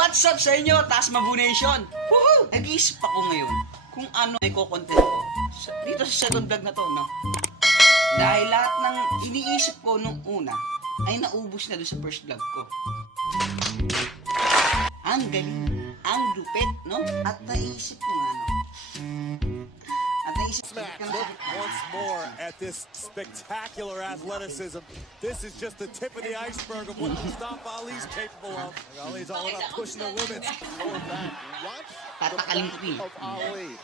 What's up sa inyo, Tasmabu Nation? Woohoo! Nag-iisip ako ngayon kung ano ay ko-content ko dito sa second vlog na to, no? Dahil lahat ng iniisip ko nung una ay naubos na doon sa first vlog ko. Ang galing, ang lupit, no? At naisip ko nga, no? Look once more at this spectacular athleticism. This is just the tip of the iceberg of what Mustafa Ali's capable of. Ali's all about pushing the limits. Watch Tatakaling ko of Ali.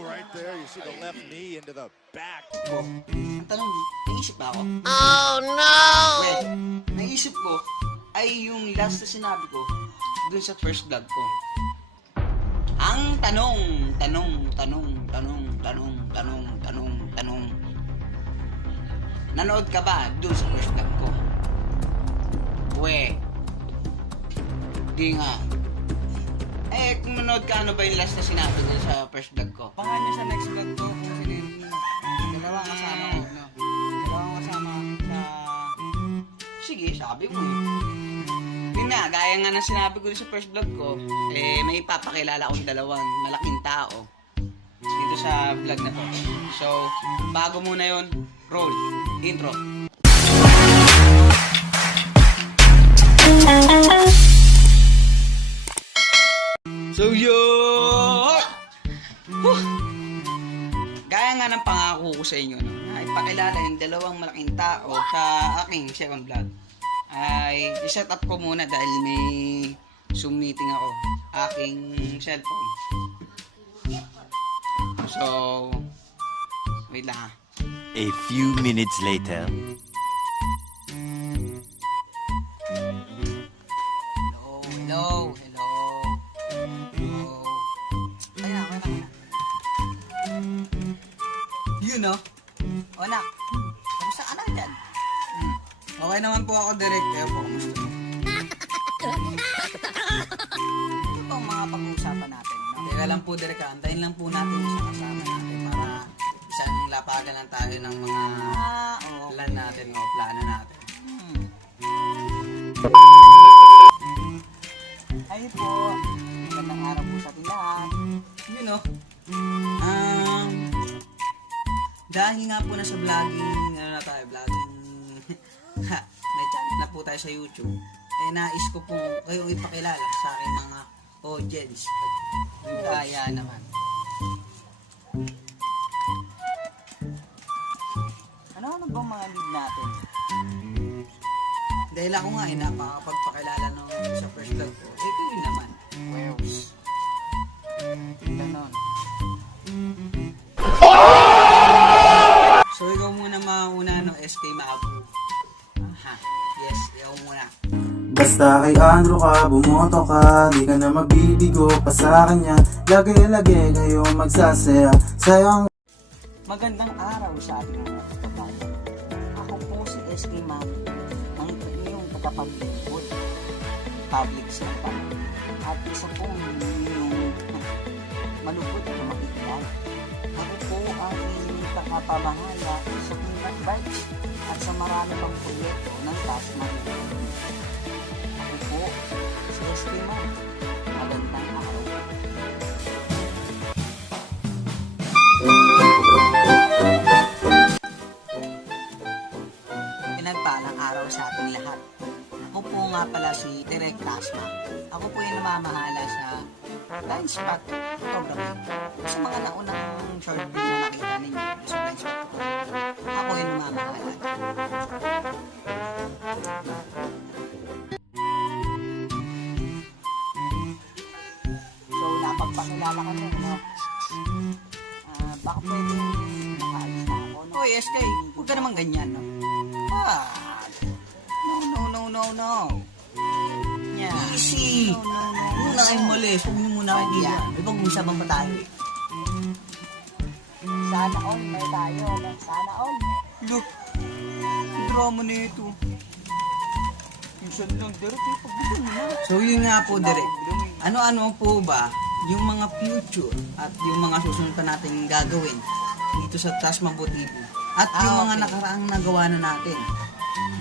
Right there, you see the left knee into the back. Ang tanong, naisip ba ako? Oh no! Well, naisip ko ay yung last na sinabi ko dun sa first vlog ko. Ang tanong. Nanood ka ba dun sa first vlog ko? Di nga. Kung nanood ka, ano ba yung last na sinabi ko sa first vlog ko? Pangan nyo sa next vlog ko kasi dalawang kasama ko, no? Dalawang kasama sa... Sige, sabi mo eh. Yun nga, gaya nga ng sinabi ko sa first vlog ko, may ipapakilala akong dalawang malaking tao dito sa vlog na to. So, bago muna yun, roll, intro. So, gaya nga ng pangako ko sa inyo, no, na ipakilala yung dalawang malaking tao sa aking second vlog, ay i-set up ko muna dahil may Zoom meeting ako, aking cellphone. So, wait lang ha. A few minutes later. Hello. Ayun na. Yun no? O anak, kamusta ka na dyan? Okay naman po ako, direct. Kaya po, kumusta mo? Ito ba ang mga pag-uusapan natin? No? Teka lang po, direct. Antayin lang po natin yung isang kasama natin para isang lapagan lang tayo ng mga plan natin o plano natin. Ay po, magandang araw po sa ating lahat. Yun no? Dahil nga po nasa vlogging, may channel na po tayo sa YouTube. Nais ko po kayong ipakilala sa aking mga audience. Kaya naman. Ano bang mga lead natin? Dahil ako nga napakapagpakilala nung sa first vlog ko. Kayo naman. Ganon. So ikaw muna mauna no, SK Maabu. Yes, ikaw muna. Basta kay Andrew ka, bumoto ka, di ka na mabibigo pa sa kanya. Lagi-lagi kayo magsasaya, sayang. Magandang araw sa ating mga kababayan. Ako po si SK Ma'am, ang inyong tagapaglingkod, public servant, at isa po inyong malupot na makikilala. Ako po ang inyong tagapamahala sa Pinat Bikes at sa marami pang proyekto ng Tasmabu. Ako po si SK Ma'am. Magandang araw. Pinagpalang araw sa ating lahat. Ako po nga pala si Direk Tasma. Ako po yung namamahala sa blind spot photography. Sa mga naunang short video na nakita ninyo sa blind spot photography, ako yung namamahala. So, napagpakilala ko na, no? Baka pwede makaalis na ako, no? Oy SK, huwag ka naman ganyan no. No. Yeah. Easy. Muna kayong malis, huwag niyo muna kayo Yeah. diyan. May pag-usapan pa tayo. Sana all may tayo, no? Sana all. Look, yung drama na ito. Minsan lang, Derek, pagbigyan mo na. So yun nga po, Direk. Ano-ano po ba yung mga future at yung mga susunod pa natin gagawin dito sa Tasmabu TV? At yung mga okay. nakaraang nagawa na natin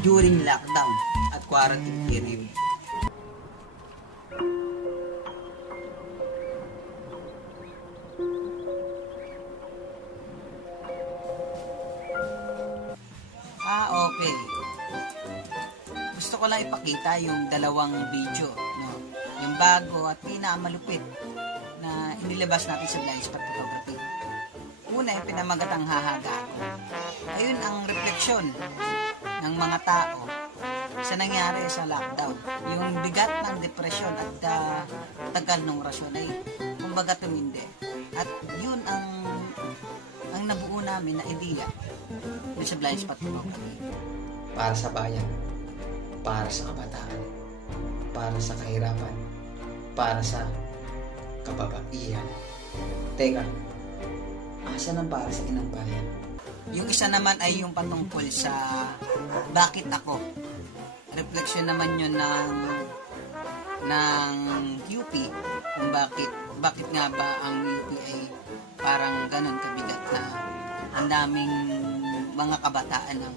during lockdown at quarantine period. Okay. Gusto ko lang ipakita yung dalawang video, no? Yung bago at pinakamalupit na inilabas natin sa Blind Spot Photography. Una, yung pinamagatang hahaga ako. Ayun ang refleksyon ng mga tao sa nangyari sa lockdown. Yung bigat ng depresyon at tagal ng orasyon ay kumbaga tumindi. At yun ang nabuo namin na ideya dun sa Blind Spot Photography. Para sa bayan, para sa kabataan, para sa kahirapan, para sa kababaihan. Teka, asan ang para sa inang bayan? Yung isa naman ay yung patungkol sa bakit ako. Refleksyon naman yun ng UP kung bakit nga ba ang UP ay parang ganun kabigat na ang daming mga kabataan ng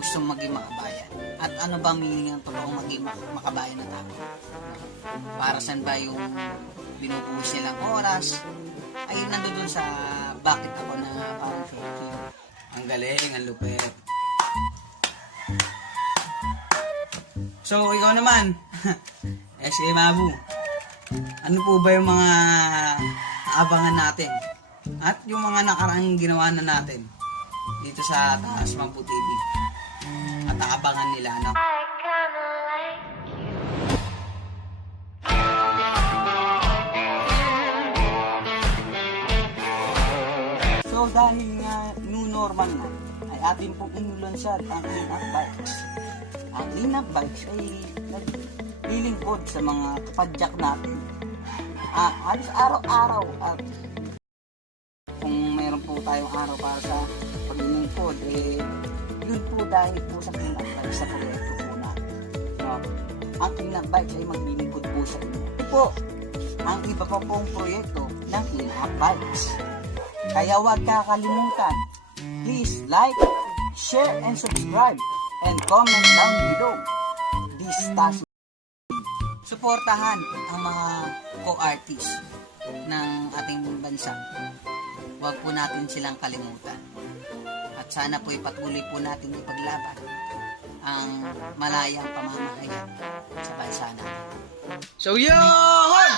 gustong maging makabayan. At ano ba meaning ng totoong maging makabayan na tao? Para saan ba yung binubuhos nilang oras? Ayun nandoon sa bakit ako na parang short film. Ang galing, ang lupit. So, ikaw naman, SK Mabu, ano po ba yung mga abangan natin? At yung mga nakaraang ginawa na natin dito sa Taas Mampu TV? At abangan nila, no? So dahil nga new normal na, ay atin pong inulansad ang clean-up bikes. Ang clean-up bikes ay naglilingkod sa mga kapadyak natin. Alis araw-araw at kung mayroon po tayong araw para sa paglilingkod, yun po dahil po sa clean-up bikes sa proyekto po natin. So, ang clean-up bikes ay maglilingkod po sa inyo. Ito po, ang iba pa pong proyekto ng clean-up bikes. Kaya huwag kakalimutan, please like, share, and subscribe, and comment down below. This task. Suportahan ang mga co-artists ng ating bansa. Huwag po natin silang kalimutan. At sana po ipatuloy po natin ipaglaban ang malayang pamamahayag sa bansa natin. So yun!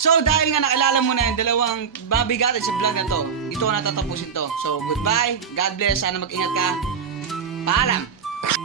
So dahil nga nakilala mo na yung dalawang babigatin sa vlog na to, ito na tatapusin to. So goodbye, God bless, sana mag-ingat ka. Paalam!